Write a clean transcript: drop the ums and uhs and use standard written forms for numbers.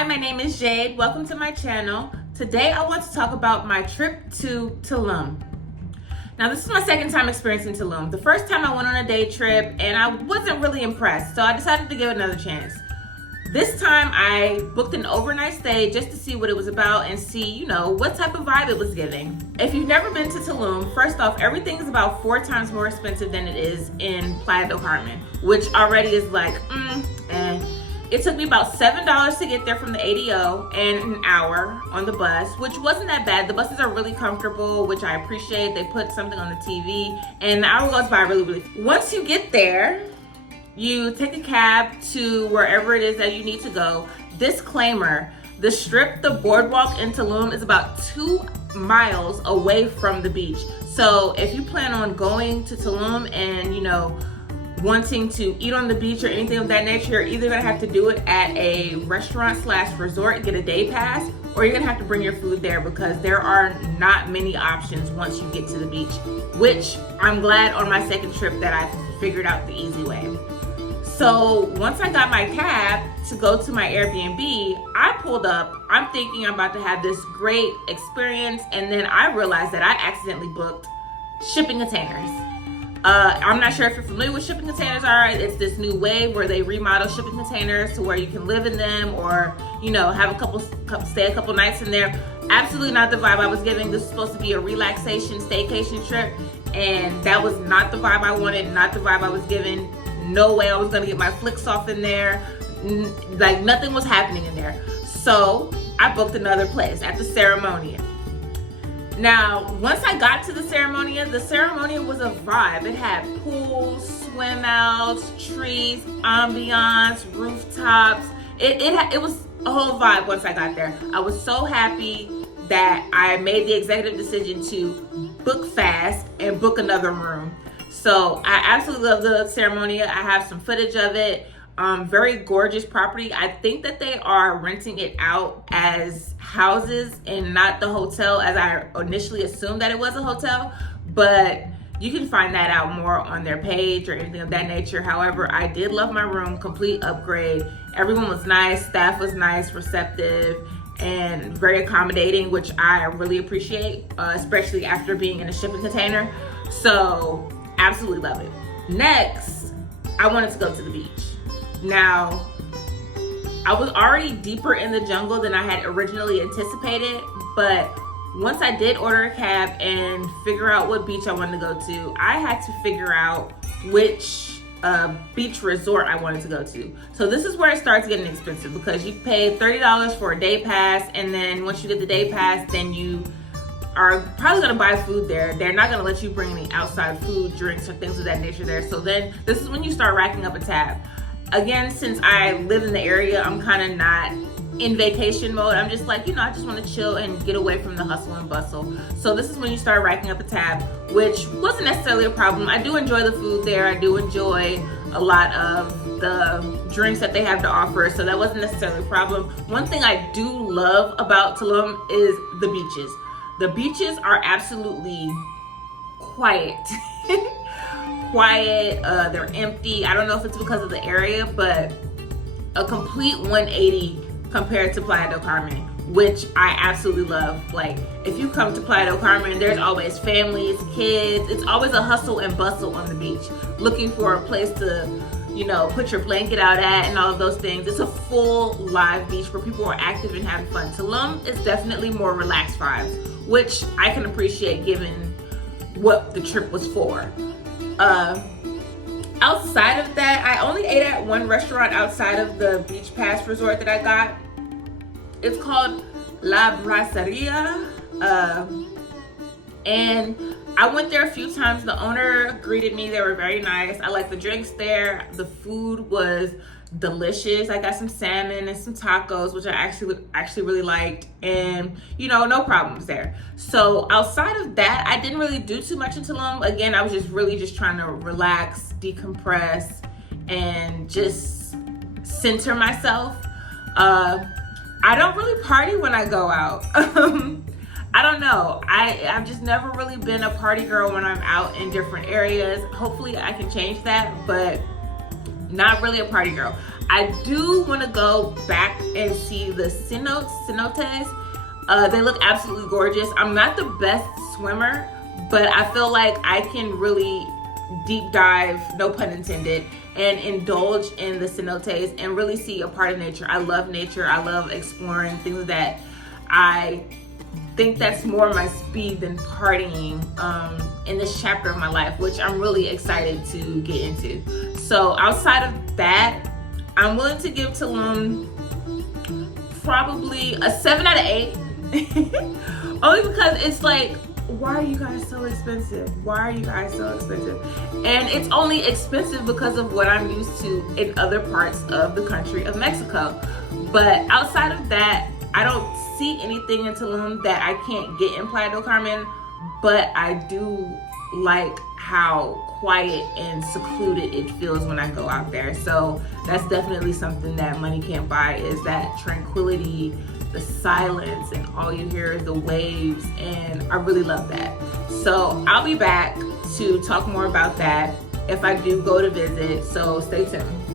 Hi, my name is Jade. Welcome to my channel. Today I want to talk about my trip to Tulum. Now this is my second time experiencing Tulum. The first time I went on a day trip and I wasn't really impressed, so I decided to give it another chance. This time I booked an overnight stay just to see what it was about and see, what type of vibe it was giving. If you've never been to Tulum, first off, everything is about 4 times more expensive than it is in Playa del Carmen, which already is like, It took me about $7 to get there from the ADO and an hour on the bus, which wasn't that bad. The buses are really comfortable, which I appreciate. They put something on the TV and the hour goes by really. Once you get there, you take a cab to wherever it is that you need to go. Disclaimer, the strip, the boardwalk in Tulum is about 2 miles away from the beach. So if you plan on going to Tulum and, wanting to eat on the beach or anything of that nature, you're either gonna have to do it at a restaurant/resort, get a day pass, or you're gonna have to bring your food there because there are not many options once you get to the beach, which I'm glad on my second trip that I figured out the easy way. So once I got my cab to go to my Airbnb, I pulled up, I'm thinking I'm about to have this great experience, and then I realized that I accidentally booked shipping containers. I'm not sure if you're familiar with shipping containers are. It's this new way where they remodel shipping containers to where you can live in them or, have stay a couple nights in there. Absolutely not the vibe I was getting. This is supposed to be a relaxation, staycation trip, and that was not the vibe I wanted, not the vibe I was given. No way I was gonna get my flicks off in there. Like nothing was happening in there. So I booked another place at the Ceremonia. Now, once I got to the Ceremonia was a vibe. It had pools, swim outs, trees, ambiance, rooftops. It was a whole vibe once I got there. I was so happy that I made the executive decision to book fast and book another room. So I absolutely love the Ceremonia. I have some footage of it. Very gorgeous property. I think that they are renting it out as houses and not the hotel as I initially assumed that it was a hotel, but you can find that out more on their page or anything of that nature. However, I did love my room, complete upgrade. Everyone was nice, staff was nice, receptive, and very accommodating, which I really appreciate, especially after being in a shipping container. So absolutely love it. Next, I wanted to go to the beach. Now, I was already deeper in the jungle than I had originally anticipated, but once I did order a cab and figure out what beach I wanted to go to, I had to figure out which beach resort I wanted to go to. So this is where it starts getting expensive because you pay $30 for a day pass, and then once you get the day pass, then you are probably gonna buy food there. They're not gonna let you bring any outside food, drinks, or things of that nature there. So then this is when you start racking up a tab. Again, since I live in the area, I'm kind of not in vacation mode. I'm just like, I just want to chill and get away from the hustle and bustle. So this is when you start racking up a tab, which wasn't necessarily a problem. I do enjoy the food there. I do enjoy a lot of the drinks that they have to offer. So that wasn't necessarily a problem. One thing I do love about Tulum is the beaches. The beaches are absolutely quiet. They're empty. I don't know if it's because of the area, but a complete 180 compared to Playa del Carmen, which I absolutely love. Like, if you come to Playa del Carmen, there's always families, kids. It's always a hustle and bustle on the beach, looking for a place to, put your blanket out at and all of those things. It's a full live beach where people are active and having fun. Tulum is definitely more relaxed vibes, which I can appreciate given what the trip was for. Outside of that, I only ate at one restaurant outside of the beach pass resort that I got. It's called La Brasseria, and I went there a few times. The owner greeted me. They were very nice. I liked the drinks there. The food was delicious. I got some salmon and some tacos, which I actually really liked, and no problems there. So outside of that, I didn't really do too much in Tulum. Again, I was just trying to relax, decompress, and just center myself. I don't really party when I go out. I don't know. I've just never really been a party girl when I'm out in different areas. Hopefully I can change that, but not really a party girl. I do want to go back and see the cenotes. They look absolutely gorgeous. I'm not the best swimmer, but I feel like I can really deep dive, no pun intended, and indulge in the cenotes and really see a part of nature. I love nature. I love exploring things that I think that's more my speed than partying in this chapter of my life, which I'm really excited to get into. So outside of that, I'm willing to give Tulum probably a 7 out of 8. Only because it's like, why are you guys so expensive? Why are you guys so expensive? And it's only expensive because of what I'm used to in other parts of the country of Mexico. But outside of that, I don't see anything in Tulum that I can't get in Playa del Carmen, but I do like how quiet and secluded it feels when I go out there. So that's definitely something that money can't buy, is that tranquility, the silence, and all you hear is the waves, and I really love that. So I'll be back to talk more about that if I do go to visit, so stay tuned.